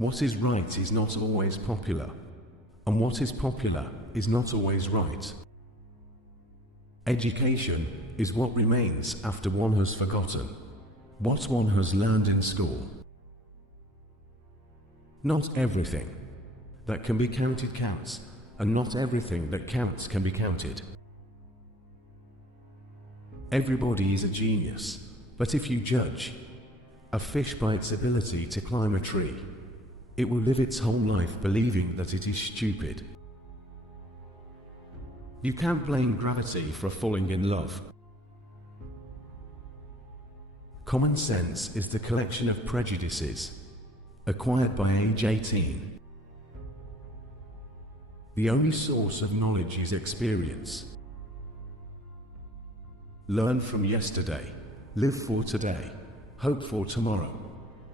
What is right is not always popular, and what is popular is not always right. Education is what remains after one has forgotten what one has learned in school. Not everything that can be counted counts, and not everything that counts can be counted. Everybody is a genius, but if you judge a fish by its ability to climb a tree, it will live its whole life believing that it is stupid. You can't blame gravity for falling in love. Common sense is the collection of prejudices acquired by age 18. The only source of knowledge is experience. Learn from yesterday, live for today, hope for tomorrow.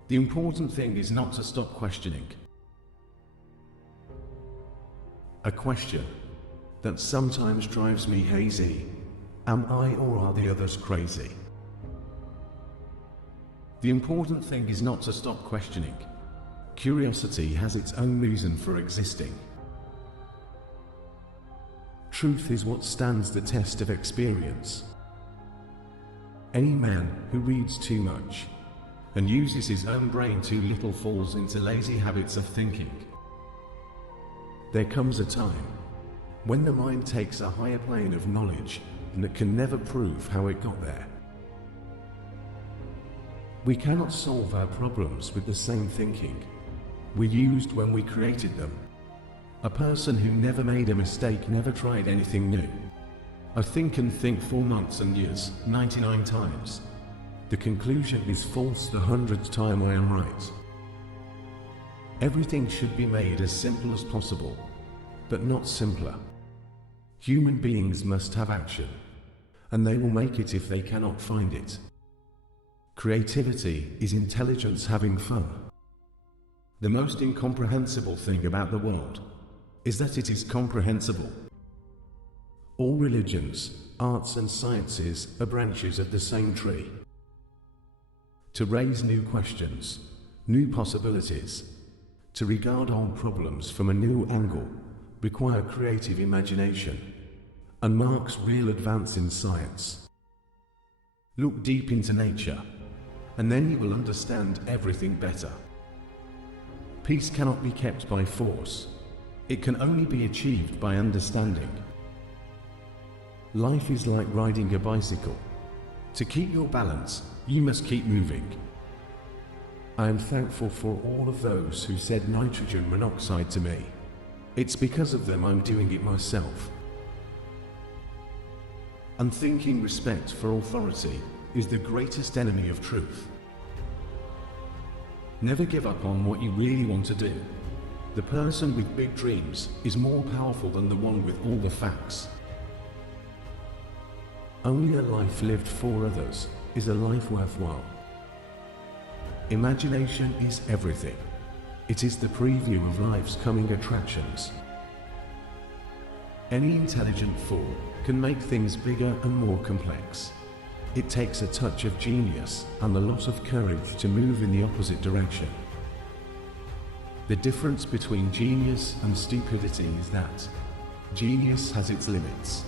The important thing is not to stop questioning. A question that sometimes drives me hazy: am I or are the others crazy? The important thing is not to stop questioning. Curiosity has its own reason for existing. Truth is what stands the test of experience. Any man who reads too much and uses his own brain too little falls into lazy habits of thinking. There comes a time when the mind takes a higher plane of knowledge and it can never prove how it got there. We cannot solve our problems with the same thinking we used when we created them. A person who never made a mistake never tried anything new. I think and think for months and years, 99 times. The conclusion is false the 100th time I am right. Everything should be made as simple as possible, but not simpler. Human beings must have action, and they will make it if they cannot find it. Creativity is intelligence having fun. The most incomprehensible thing about the world is that it is comprehensible. All religions, arts and sciences are branches of the same tree. To raise new questions, new possibilities, to regard old problems from a new angle, require creative imagination and marks real advance in science. Look deep into nature, and then you will understand everything better. Peace cannot be kept by force. It can only be achieved by understanding. Life is like riding a bicycle. To keep your balance, you must keep moving. I am thankful for all of those who said nitrogen monoxide to me. It's because of them I'm doing it myself. Unthinking respect for authority is the greatest enemy of truth. Never give up on what you really want to do. The person with big dreams is more powerful than the one with all the facts. Only a life lived for others is a life worthwhile. Imagination is everything. It is the preview of life's coming attractions. Any intelligent fool can make things bigger and more complex. It takes a touch of genius and a lot of courage to move in the opposite direction. The difference between genius and stupidity is that genius has its limits.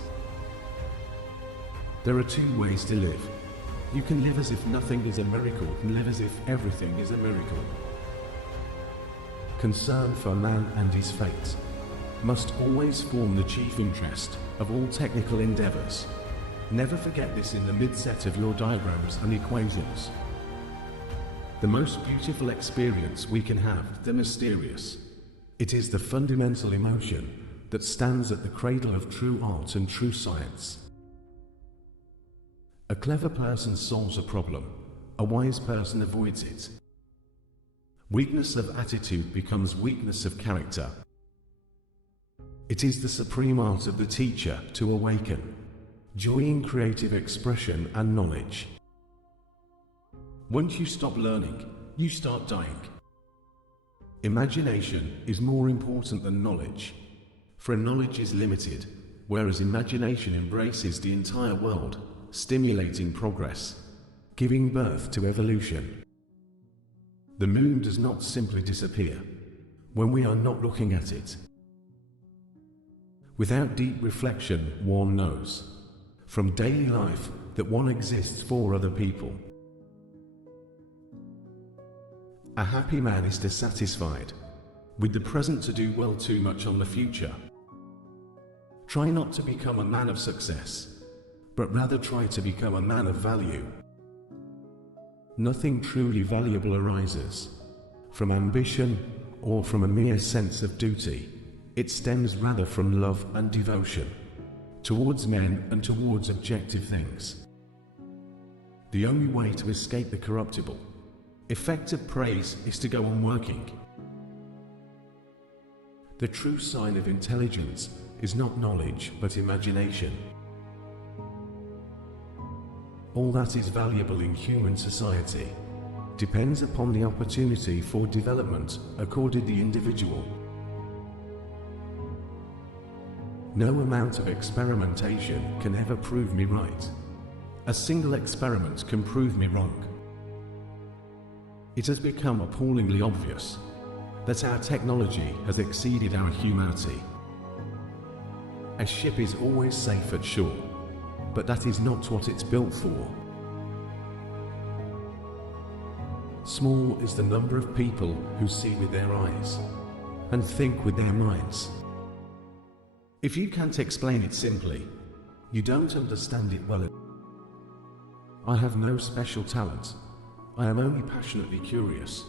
There are two ways to live. You can live as if nothing is a miracle and live as if everything is a miracle. Concern for man and his fate must always form the chief interest of all technical endeavors. Never forget this in the midset of your diagrams and equations. The most beautiful experience we can have, the mysterious. It is the fundamental emotion that stands at the cradle of true art and true science. A clever person solves a problem, a wise person avoids it. Weakness of attitude becomes weakness of character. It is the supreme art of the teacher to awaken joy in creative expression and knowledge. Once you stop learning, you start dying. Imagination is more important than knowledge, for knowledge is limited, whereas imagination embraces the entire world, stimulating progress, giving birth to evolution. The moon does not simply disappear when we are not looking at it. Without deep reflection, one knows from daily life that one exists for other people. A happy man is dissatisfied with the present to do well too much on the future. Try not to become a man of success, but rather try to become a man of value. Nothing truly valuable arises from ambition or from a mere sense of duty. It stems rather from love and devotion towards men and towards objective things. The only way to escape the corruptible effect of praise is to go on working. The true sign of intelligence is not knowledge, but imagination. All that is valuable in human society depends upon the opportunity for development accorded the individual. No amount of experimentation can ever prove me right. A single experiment can prove me wrong. It has become appallingly obvious that our technology has exceeded our humanity. A ship is always safe at shore, but that is not what it's built for. Small is the number of people who see with their eyes and think with their minds. If you can't explain it simply, you don't understand it well. I have no special talent. I am only passionately curious.